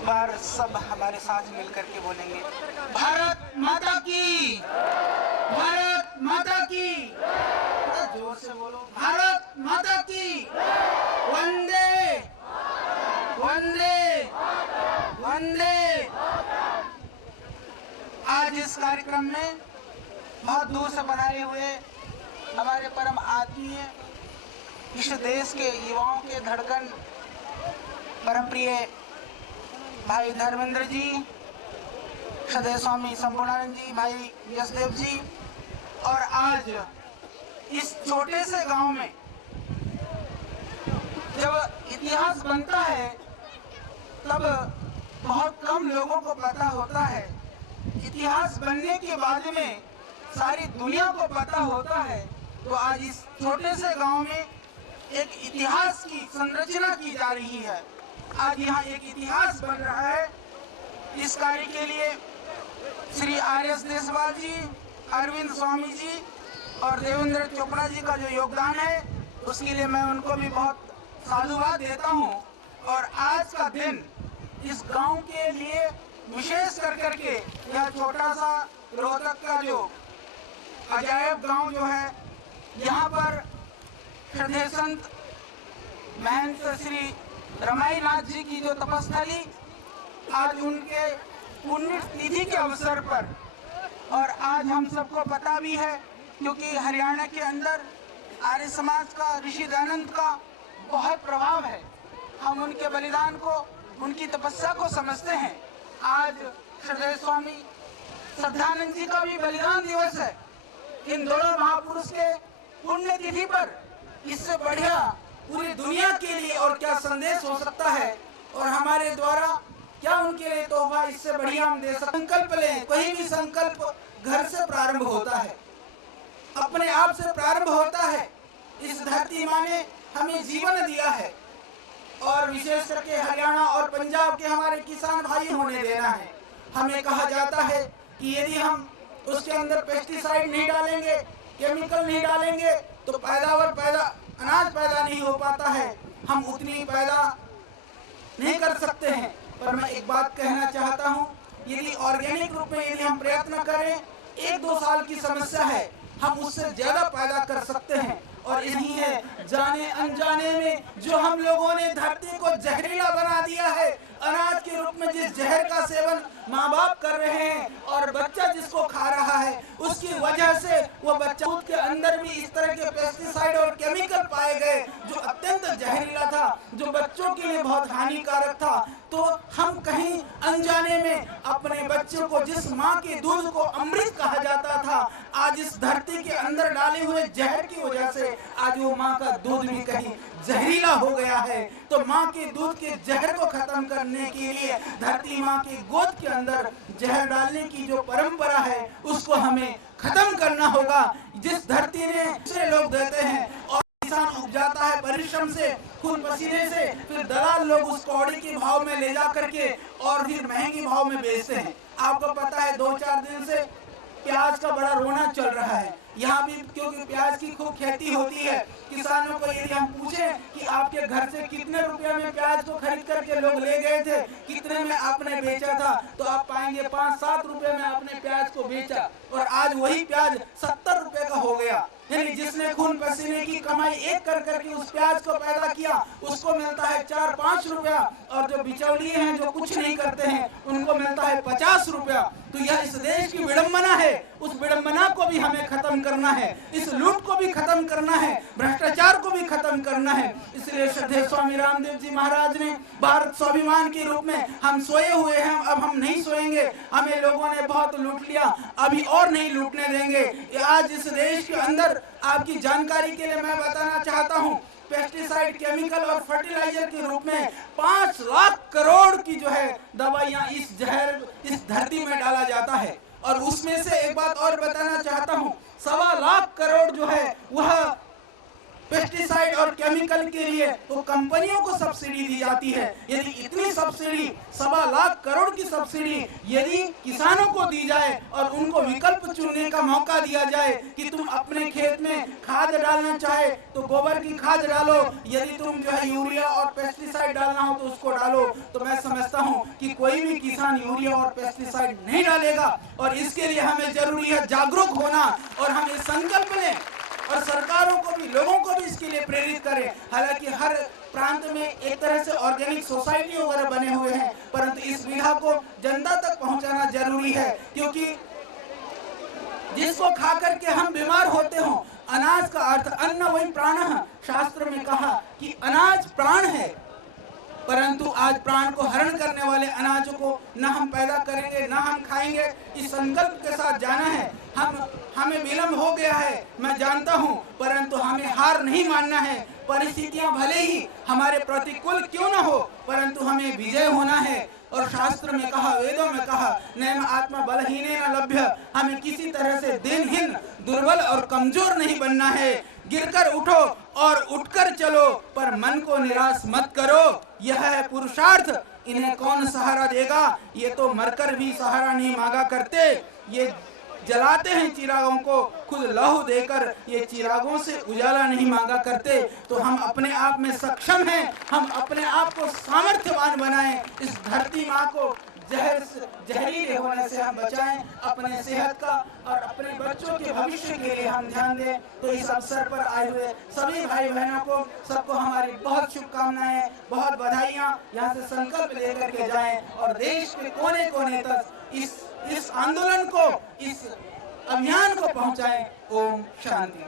एक बार सब हमारे साथ मिलकर के बोलेंगे, भारत माता की, भारत माता की। जोर से बोलो, भारत माता की, वंदे वंदे वंदे। आज इस कार्यक्रम में बहुत दूर से बनाए हुए हमारे परम आत्मीय, इस देश के युवाओं के धड़कन, परम प्रिय भाई धर्मेंद्र जी, सदैव स्वामी संपूर्णानंद जी, भाई यशदेव जी, और आज इस छोटे से गांव में जब इतिहास बनता है तब बहुत कम लोगों को पता होता है। इतिहास बनने के बाद में सारी दुनिया को पता होता है। तो आज इस छोटे से गांव में एक इतिहास की संरचना की जा रही है। आज यहाँ एक इतिहास बन रहा है। इस कार्य के लिए श्री आर.एस. देशवाल जी, अरविंद स्वामी जी और देवेंद्र चोपड़ा जी का जो योगदान है, उसके लिए मैं उनको भी बहुत साधुवाद देता हूँ। और आज का दिन इस गांव के लिए विशेष कर के यह छोटा सा रोहतक का जो अजायब गांव जो है, यहाँ पर श्रद्धेय संत महंत श्री रमाई नाथ जी की जो तपस्थली, आज उनके पुण्य तिथि के अवसर पर, और आज हम सबको पता भी है क्योंकि हरियाणा के अंदर आर्य समाज का, ऋषि दयानंद का बहुत प्रभाव है। हम उनके बलिदान को, उनकी तपस्या को समझते हैं। आज श्रद्धेय स्वामी श्रद्धानंद जी का भी बलिदान दिवस है। इन दोनों महापुरुष के पुण्य तिथि पर इससे बढ़िया पूरी दुनिया के लिए और क्या संदेश हो सकता है, और हमारे द्वारा क्या उनके लिए तोहफा इससे बढ़िया हम दे सकते। संकल्प लें, कोई भी संकल्प घर से प्रारंभ होता है, अपने आप से प्रारंभ होता है। इस धरती माँ ने हमें जीवन दिया है, और विशेष करके हरियाणा और पंजाब के हमारे किसान भाई होने देना है। हमें कहा जाता है कि यदि हम उसके अंदर पेस्टिसाइड नहीं डालेंगे, केमिकल नहीं डालेंगे, तो अनाज पैदा नहीं हो पाता है, हम उतनी पैदा नहीं कर सकते हैं। पर मैं एक बात कहना चाहता हूँ, यदि ऑर्गेनिक रूप में यदि हम प्रयत्न करें, 1-2 साल की समस्या है, हम उससे ज्यादा पैदा कर सकते हैं। और यही है जाने अनजाने में जो हम लोगों ने धरती को जहरीला बना दिया है। अनाज के रूप में जिस जहर का सेवन माँ बाप कर रहे हैं और बच्चा जिसको खा रहा है, उसकी वजह से वो बच्चा दूध के अंदर भी इस तरह के पेस्टिसाइड और केमिकल पाए गए जो अत्यंत जहरीला था, जो बच्चों के लिए बहुत हानिकारक था। तो हम कहीं अनजाने में अपने बच्चों को, जिस माँ के दूध को अमृत कहा जाता था, आज इस धरती के अंदर डाले हुए जहर की वजह से आज वो माँ का दूध भी कहीं जहरीला हो गया है। तो माँ के दूध के जहर को खत्म करने के लिए धरती माँ की गोद के अंदर जहर डालने की जो परंपरा है, उसको हमें खत्म करना होगा। जिस धरती ने दूसरे लोग देते हैं और किसान उपजाता है परिश्रम से, खून पसीने से, फिर दलाल लोग उस कौड़ी के भाव में ले जा करके और फिर महंगी भाव में बेचते हैं। आपको पता है 2-4 दिन से प्याज का बड़ा रोना चल रहा है यहाँ भी, क्योंकि प्याज की खूब खेती होती है। किसानों को यदि हम पूछें कि आपके घर से कितने रुपए में प्याज को खरीद करके लोग ले गए थे, कितने में आपने बेचा था, तो आप पाएंगे 5-7 रुपए में आपने प्याज को बेचा, और आज वही प्याज 70 रुपए का हो गया। यानी जिसने खून पसीने की कमाई एक कर करके उस प्याज को पैदा किया, उसको मिलता है 4-5 रुपया, और जो बिचौलिए हैं जो कुछ नहीं करते हैं, उनको मिलता है 50 रुपया। तो यह इस देश की विडंबना है। उस विडंबना को भी हमें खत्म करना है, इस लूट को भी खत्म करना है, भ्रष्टाचार को भी खत्म करना है। इसलिए श्रद्धेय स्वामी रामदेव जी महाराज ने भारत स्वाभिमान के रूप में, हम सोए हुए हैं, अब हम नहीं सोएंगे, हमें लोगों ने बहुत लूट लिया, अभी और नहीं लूटने देंगे। आज इस देश के अंदर आपकी जानकारी के लिए मैं बताना चाहता हूँ, पेस्टिसाइड, केमिकल और फर्टिलाइजर के रूप में 5 लाख करोड़ की जो है दवाइयाँ इस धरती में डाला जाता है। और उसमें से एक बात और बताना चाहता हूँ, 1.25 लाख करोड़ जो है वह पेस्टिसाइड और केमिकल के लिए तो कंपनियों को सब्सिडी दी जाती है। यदि इतनी सब्सिडी 1.25 लाख करोड़ की सब्सिडी यदि किसानों को दी जाए और उनको विकल्प चुनने का मौका दिया जाए कि तुम अपने खेत में खाद डालना चाहे तो गोबर की खाद डालो, यदि तुम जो है यूरिया और पेस्टिसाइड डालना हो तो उसको डालो, तो मैं समझता हूं कि कोई भी किसान यूरिया और पेस्टिसाइड नहीं डालेगा। और इसके लिए हमें जरूरी है जागरूक होना और हम ये संकल्प लें और सरकारों को भी, लोगों को भी इसके लिए प्रेरित करें। हालांकि हर प्रांत में एक तरह से ऑर्गेनिक सोसाइटी वगैरह बने हुए हैं, परंतु इस विधा को जनता तक पहुंचाना जरूरी है, क्योंकि जिसको खा करके हम बीमार होते हो, अनाज का अर्थ अन्न वही प्राण, शास्त्र में कहा कि अनाज प्राण है, परंतु आज प्राण को हरण करने वाले अनाज को न हम पैदा करेंगे न हम खाएंगे। इस संकल्प के साथ जाना है। हमें विलम्ब हो गया है, मैं जानता हूं, परंतु हमें हार नहीं मानना है। परिस्थितियां भले ही हमारे प्रतिकूल क्यों न हो, परंतु हमें विजय होना है। और शास्त्र में कहा, वेदों में कहा, नैम आत्मा बलहीनेन लभ्य, हमें किसी तरह से दिनहीन, दुर्बल और कमजोर नहीं बनना है। गिरकर उठो और उठकर चलो, पर मन को निराश मत करो, यह है पुरुषार्थ। इन्हें कौन सहारा देगा, ये तो मरकर भी सहारा नहीं मांगा करते। ये जलाते हैं चिरागों को खुद लहू देकर, ये चिरागों से उजाला नहीं मांगा करते। तो हम अपने आप में सक्षम हैं, हम अपने आप को सामर्थ्यवान बनाएं, इस धरती माँ को जहरीले होने से हम बचाएं, अपने सेहत का और अपने बच्चों के भविष्य के लिए हम ध्यान दें। तो इस अवसर पर आए हुए सभी भाई बहनों को, सबको हमारी बहुत शुभकामनाएं, बहुत बधाइयाँ। यहाँ से संकल्प लेकर के जाएं और देश के कोने कोने तक इस आंदोलन को, इस अभियान को पहुंचाएं। ओम शांति।